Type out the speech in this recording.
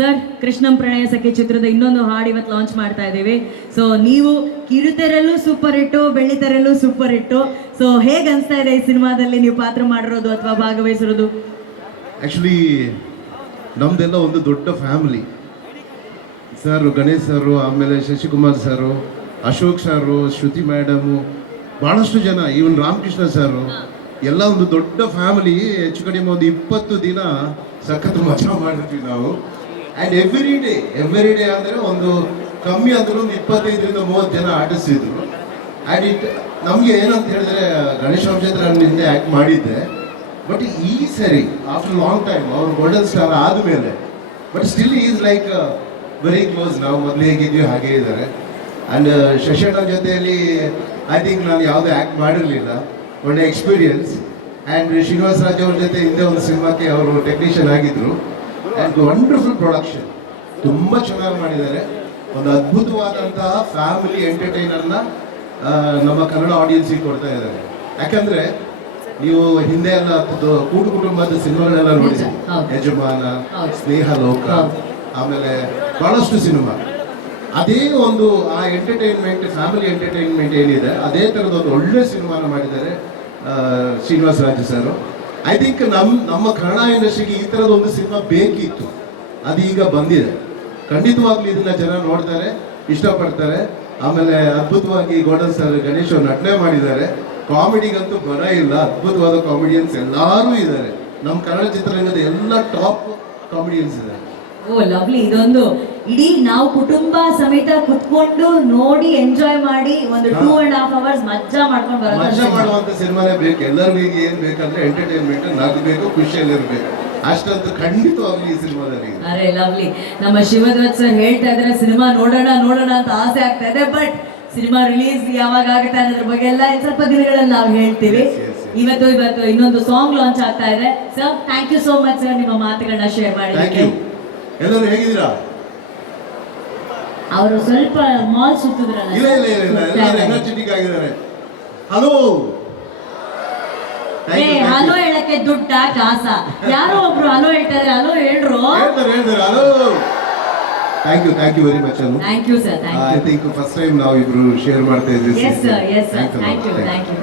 Sir ಕೃಷ್ಣಂ ಪ್ರಣಯ ಸಖಿ ಚಿತ್ರದ ಇನ್ನೊಂದು ಹಾಡು ಇವತ್ತು ಲಾಂಚ್ ಮಾಡ್ತಾ ಇದ್ದೀವಿ. ಸೊ ನೀವು ಕಿರುತೆರಲ್ಲೂ ಸೂಪರ್ ಹಿಟ್ಟು, ಬೆಳ್ಳಿತೆರಲ್ಲೂ ಸೂಪರ್ ಹಿಟ್ಟು. ಸೊ ಹೇಗೆ ಅನಿಸ್ತಾ ಇದೆ ಈ ಸಿನಿಮಾದಲ್ಲಿ ನೀವು ಪಾತ್ರ ಮಾಡಿರೋದು ಅಥವಾ ಭಾಗವಹಿಸಿರೋದು? ಆ್ಯಕ್ಚುಲಿ ನಮ್ದೆಲ್ಲ ಒಂದು ದೊಡ್ಡ ಫ್ಯಾಮಿಲಿ. ಸರ್ ಗಣೇಶ್ ಸರು, ಆಮೇಲೆ ಶಶಿಕುಮಾರ್ ಸರು, ಅಶೋಕ್ ಸರು, ಶ್ರುತಿ ಮೇಡಮು, ಭಾಳಷ್ಟು ಜನ, ಈವನ್ ರಾಮಕೃಷ್ಣ ಸರು, ಎಲ್ಲ ಒಂದು ದೊಡ್ಡ ಫ್ಯಾಮಿಲಿ. ಹೆಚ್ಚು ಕಡಿಮೆ ಒಂದು 20 ದಿನ ಸಖತ್ ಮಜಾ ಮಾಡಿರ್ತೀವಿ ನಾವು. ಆ್ಯಂಡ್ ಎವ್ರಿ ಡೇ ಅಂದರೆ ಒಂದು ಕಮ್ಮಿ ಅಂದ್ರೆ ಒಂದು 25ರಿಂದ 30 ಜನ ಆರ್ಟಿಸ್ಟ್ ಇದ್ರು. ಆ್ಯಂಡ್ ನಮಗೆ ಏನಂತ ಹೇಳಿದ್ರೆ, ಗಣೇಶ್ ವಂಶೇಂದ್ರ ಹಿಂದೆ ಆ್ಯಕ್ಟ್ ಮಾಡಿದ್ದೆ, ಬಟ್ ಈ ಸರಿ ಆಫ್ಟರ್ ಲಾಂಗ್ ಟೈಮ್ ಅವರು ಗೋಲ್ಡನ್ ಸ್ಟಾರ್ ಆದಮೇಲೆ, but still is like very close. ನಾವು ಮೊದಲು ಹೇಗಿದ್ವಿ ಹಾಗೇ ಇದ್ದಾರೆ. ಆ್ಯಂಡ್ ಶಶಣ್ಣ ಜೊತೆಯಲ್ಲಿ ಐ ಥಿಂಕ್ ನಾನು ಯಾವುದೂ ಆ್ಯಕ್ಟ್ ಮಾಡಿರಲಿಲ್ಲ, ಒಳ್ಳೆ ಎಕ್ಸ್ಪೀರಿಯನ್ಸ್. ಆ್ಯಂಡ್ ಶ್ರೀನಿವಾಸ ರಾಜ್ ಅವ್ರ ಜೊತೆ ಹಿಂದೆ ಒಂದು ಸಿನಿಮಾಕ್ಕೆ ಅವರು ಟೆಕ್ನಿಷಿಯನ್ ಆಗಿದ್ದರು. ಆ್ಯಂಡ್ ವಂಡರ್ಫುಲ್ ಪ್ರೊಡಕ್ಷನ್, ತುಂಬ ಚೆನ್ನಾಗಿ ಮಾಡಿದ್ದಾರೆ. ಒಂದು ಅದ್ಭುತವಾದಂತಹ ಫ್ಯಾಮಿಲಿ ಎಂಟರ್ಟೈನರ್ನ ನಮ್ಮ ಕನ್ನಡ ಆಡಿಯನ್ಸಿಗೆ ಕೊಡ್ತಾ ಇದ್ದಾರೆ. ಯಾಕಂದರೆ ನೀವು ಹಿಂದೆ ಎಲ್ಲ ಕೂಟು ಕುಟುಂಬದ ಸಿನಿಮಾಗಳೆಲ್ಲ ನೋಡಿದ್ದೀವಿ, ಯಜಮಾನ, ಸ್ನೇಹ ಲೋಕ, ಆಮೇಲೆ ಭಾಳಷ್ಟು ಸಿನಿಮಾ. ಅದೇ ಒಂದು ಆ ಎಂಟರ್ಟೈನ್ಮೆಂಟ್, ಫ್ಯಾಮಿಲಿ ಎಂಟರ್ಟೈನ್ಮೆಂಟ್ ಏನಿದೆ, ಅದೇ ಥರದ ಒಂದು ಒಳ್ಳೆ ಸಿನಿಮಾನ ಮಾಡಿದ್ದಾರೆ Srinivasa Raju sir. I think ನಮ್ಮ ಕನ್ನಡ ಇಂಡಸ್ಟ್ರಿಗೆ ಈ ಥರದ ಒಂದು ಸಿನಿಮಾ ಬೇಕಿತ್ತು, ಅದು ಈಗ ಬಂದಿದೆ. ಖಂಡಿತವಾಗ್ಲೂ ಇದನ್ನ ಜನ ನೋಡ್ತಾರೆ, ಇಷ್ಟಪಡ್ತಾರೆ. ಆಮೇಲೆ ಅದ್ಭುತವಾಗಿ ಗೋಲ್ಡನ್ ಸ್ಟಾರ್ ಗಣೇಶ್ ಅವ್ರು ನಟನೆ ಮಾಡಿದ್ದಾರೆ. ಕಾಮಿಡಿಗಂತೂ ಬರ ಇಲ್ಲ, ಅದ್ಭುತವಾದ ಕಾಮಿಡಿಯನ್ಸ್ ಎಲ್ಲರೂ ಇದ್ದಾರೆ. ನಮ್ಮ ಕನ್ನಡ ಚಿತ್ರರಂಗದ ಎಲ್ಲ ಟಾಪ್ ಕಾಮಿಡಿಯನ್ಸ್ ಇದ್ದಾರೆ. ಓ ಲವ್ಲಿ. ಇದೊಂದು ಇಡೀ ನಾವು ಕುಟುಂಬ ಸಮೇತ ಕುತ್ಕೊಂಡು ನೋಡಿ ಎಂಜಾಯ್ ಮಾಡಿ ಒಂದು 2.5 hours ಮಜಾ ಮಾಡ್ಕೊಂಡು ಮಜಾ ಮಾಡುವಂತ ಸಿನಿಮಾನೇ ಬೇಕು. ಎಲ್ಲರಿಗೂ ಈಗ ಏನ್ ಬೇಕಂದ್ರೆ ಎಂಟರ್ಟೈನ್ಮೆಂಟ್, ನಗಬೇಕು, ಖುಷಿಯಲ್ಲಿ ಇರಬೇಕು, ಅಷ್ಟಂತೂ ಖಂಡಿತವಾಗ್ಲಿ ಈ ಸಿನಿಮಾದಲ್ಲಿ. ಅರೆ ಲವ್ಲಿ. ನಮ್ಮ ಶಿವಧ್ವಜ್ ಸರ್ ಹೇಳ್ತಾ ಇದ್ರೆ ಸಿನಿಮಾ ನೋಡೋಣ ಅಂತ ಆಸೆ ಆಗ್ತಾ ಇದೆ. ಬಟ್ ಸಿನಿಮಾ ರಿಲೀಸ್ ಯಾವಾಗ ಆಗುತ್ತೆ ಅನ್ನೋದ್ರ ಬಗ್ಗೆ ಎಲ್ಲ ಸ್ವಲ್ಪ ದಿನಗಳಲ್ಲಿ ನಾವು ಹೇಳ್ತೀವಿ. ಇವತ್ತು ಇನ್ನೊಂದು ಸಾಂಗ್ ಲಾಂಚ್ ಆಗ್ತಾ ಇದೆ. Sir thank you so much sir, ನಿಮ್ಮ ಮಾತುಗಳನ್ನ ಶೇರ್ ಮಾಡಿದ್ದಕ್ಕೆ. ಎಲ್ಲರೂ ಹೇಗಿದ್ದೀರಾ? ಅವರು ಸ್ವಲ್ಪ ಮಾಲ್ ಸುತ್ತಿದ್ರಲ್ಲ. ಇಲ್ಲ ಎನರ್ಜೆಟಿಕ್ ಆಗಿದ್ದಾರೆ. ಹಲೋ ಹಲೋ ಹೇಳಕ್ಕೆ ದುಡ್ಡ ಕಾಸ? ಯಾರೋ ಒಬ್ರು ಹಲೋ ಹೇಳ್ತಾ ಇದ್ರೆ ಹಲೋ ಹೇಳ್ರು. Hello. Thank you very much. Thank you sir. I think first time ನಾವು ಇಬ್ರು ಶೇರ್ ಮಾಡ್ತಾ ಇದ್ದೀವಿ. Yes sir, yes sir. Thank you.